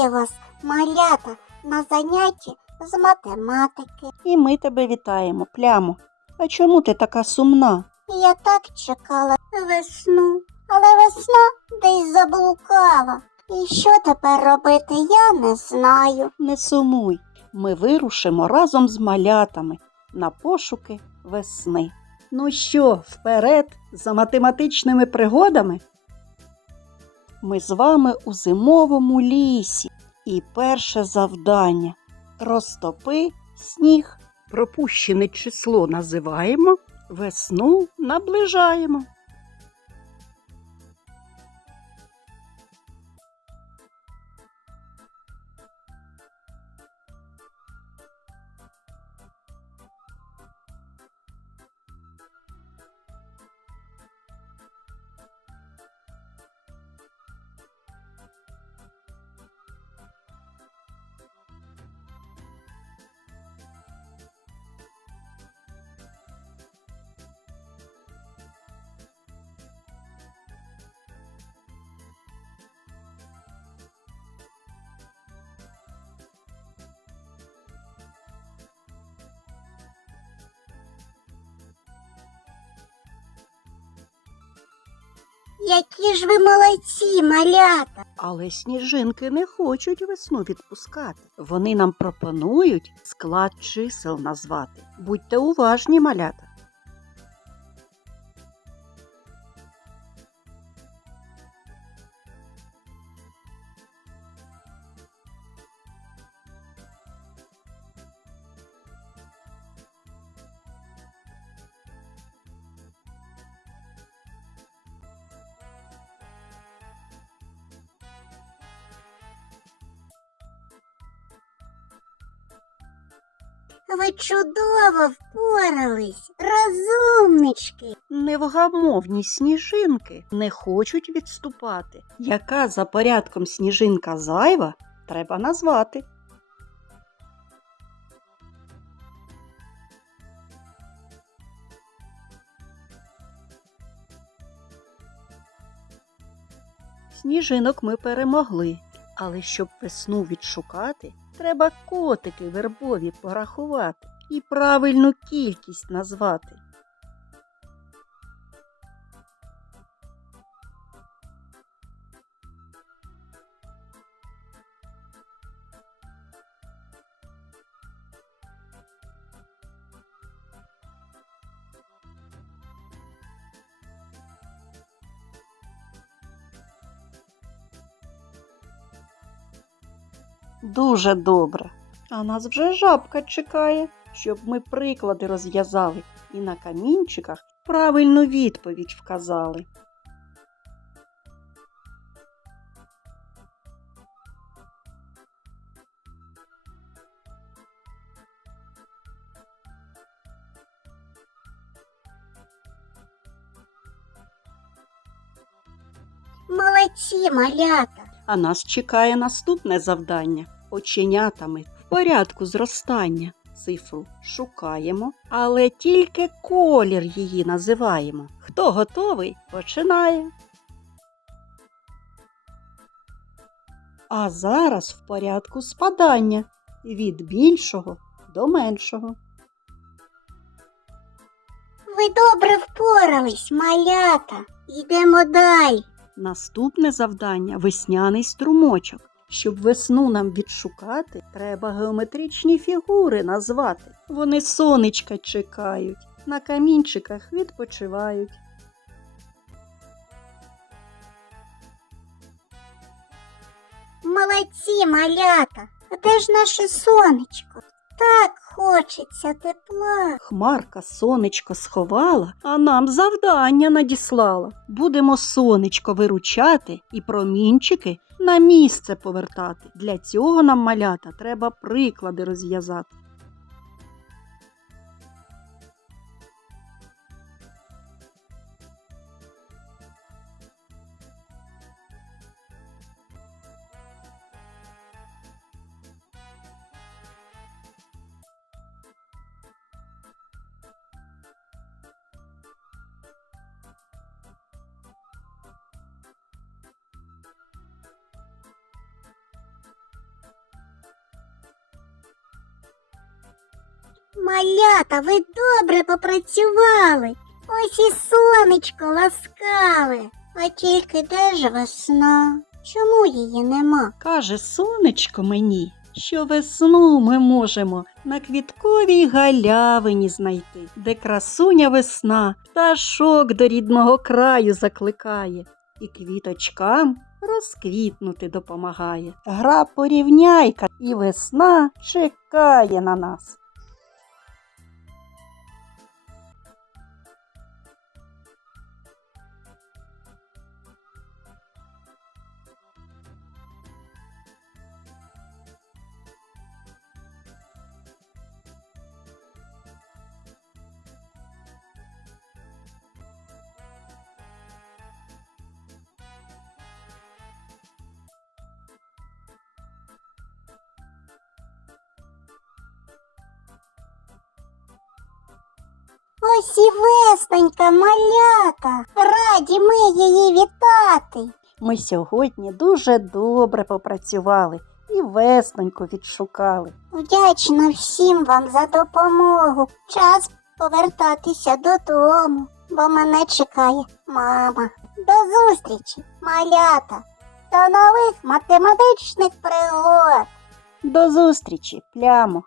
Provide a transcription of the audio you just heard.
Вітаю вас, малята, на занятті з математики. І ми тебе вітаємо, плямо. А чому ти така сумна? Я так чекала весну, але весна десь заблукала. І що тепер робити, я не знаю. Не сумуй. Ми вирушимо разом з малятами на пошуки весни. Ну що, вперед за математичними пригодами? Ми з вами у зимовому лісі. І перше завдання розтопи сніг. Пропущене число називаємо, весну наближаємо. Які ж ви молодці, малята. Але сніжинки не хочуть весну відпускати. Вони нам пропонують склад чисел назвати. Будьте уважні, малята. Ви чудово впорались, розумнички. Невгамовні сніжинки не хочуть відступати. Яка за порядком сніжинка зайва, треба назвати. Сніжинок ми перемогли, але щоб весну відшукати, треба котики вербові порахувати і правильну кількість назвати. Дуже добре. А нас вже жабка чекає, щоб ми приклади розв'язали і на камінчиках правильну відповідь вказали. Молодці, малята. А нас чекає наступне завдання оченятами в порядку зростання. Цифру шукаємо, але тільки колір її називаємо. Хто готовий, починає. А зараз в порядку спадання від більшого до меншого. Ви добре впорались, малята. Йдемо далі. Наступне завдання весняний струмочок. Щоб весну нам відшукати, треба геометричні фігури назвати. Вони сонечка чекають, на камінчиках відпочивають. Молодці, малята. А де ж наше сонечко? Так хочеться тепла. Хмарка сонечко сховала, а нам завдання надіслала. Будемо сонечко виручати і промінчики на місце повертати. Для цього нам малята треба приклади розв'язати. Малята, ви добре попрацювали. Ось і сонечко ласкаве. А тільки де ж весна? Чому її нема? Каже сонечко мені, що весну ми можемо на квітковій галявині знайти, де красуня весна пташок до рідного краю закликає і квіточкам розквітнути допомагає. Гра порівняйка і весна чекає на нас. Ось весненька малята. Раді ми її вітати. Ми сьогодні дуже добре попрацювали і весноньку відшукали. Вдячна всім вам за допомогу. Час повертатися додому, бо мене чекає мама. До зустрічі, малята, до нових математичних пригод. До зустрічі, плямо!